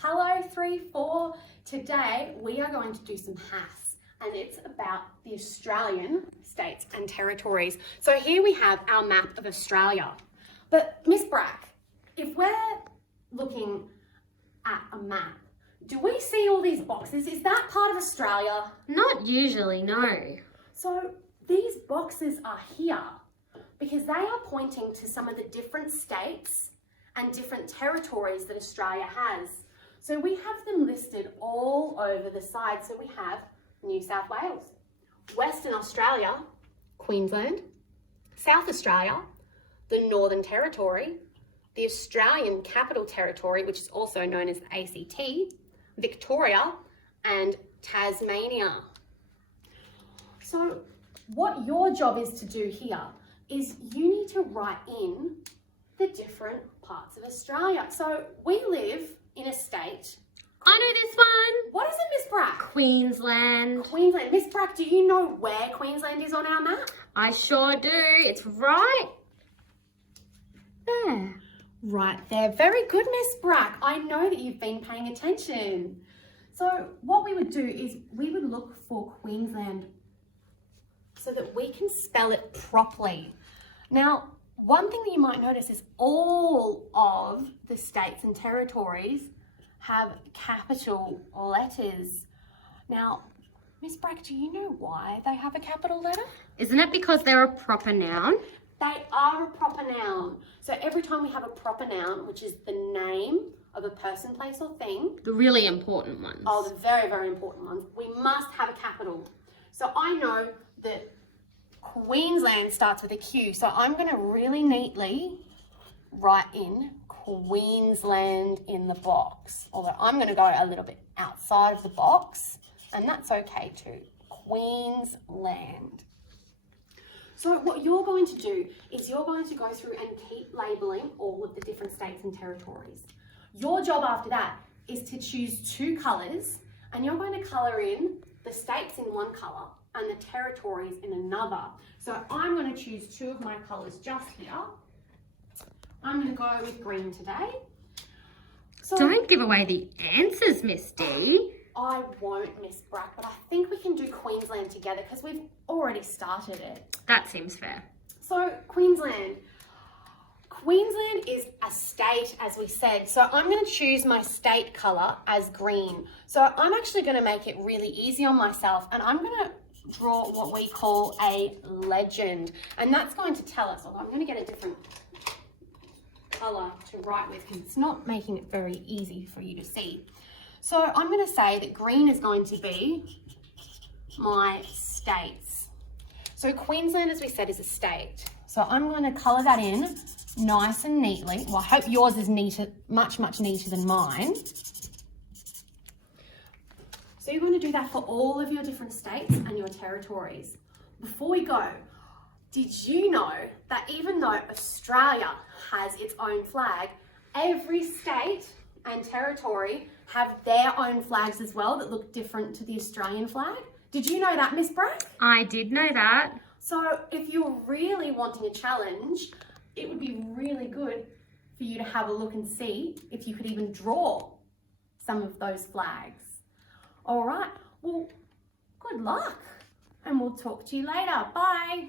Hello 3-4. Today we are going to do some HASS and it's about the Australian states and territories. So here we have our map of Australia. But Miss Brack, if we're looking at a map, do we see all these boxes? Is that part of Australia? Not usually, no. So these boxes are here because they are pointing to some of the different states and different territories that Australia has. So we have them listed all over the side. So we have New South Wales, Western Australia, Queensland, South Australia, the Northern Territory, the Australian Capital Territory, which is also known as the ACT, Victoria, and Tasmania. So what your job is to do here is you need to write in the different parts of Australia. So we live in a state. I know this one. What is it, Miss Brack? Queensland. Queensland. Miss Brack, do you know where Queensland is on our map? I sure do. It's right there. Right there. Very good, Miss Brack. I know that you've been paying attention. So what we would do is we would look for Queensland so that we can spell it properly. Now, one thing that you might notice is all of the states and territories have capital letters. Now, Miss Brack, do you know why they have a capital letter? Isn't it because they're a proper noun? They are a proper noun. So every time we have a proper noun, which is the name of a person, place or thing. The really important ones. Oh, the very, very important ones. We must have a capital. So I know that Queensland starts with a Q. So I'm going to really neatly write in Queensland in the box. Although I'm going to go a little bit outside of the box, and that's okay too. Queensland. So what you're going to do is you're going to go through and keep labeling all of the different states and territories. Your job after that is to choose two colors, and you're going to color in the states in one color and the territories in another. So I'm going to choose two of my colors just here. I'm going to go with green today. So don't give away the answers, Miss D. I won't, Miss Brack, but I think we can do Queensland together because we've already started it. That seems fair. So Queensland. Queensland is a state, as we said. So I'm going to choose my state colour as green. So I'm actually going to make it really easy on myself, and I'm going to draw what we call a legend. And that's going to tell us, although I'm going to get a different colour to write with because it's not making it very easy for you to see. So I'm going to say that green is going to be my states. So Queensland, as we said, is a state. So I'm going to colour that in nice and neatly. Well, I hope yours is neater, much neater than mine. So you're going to do that for all of your different states and your territories. Before we go, did you know that even though Australia has its own flag, every state and territory have their own flags as well that look different to the Australian flag? Did you know that, Miss Brack? I did know that. So if you're really wanting a challenge, it would be really good for you to have a look and see if you could even draw some of those flags. All right, well, good luck, and we'll talk to you later. Bye.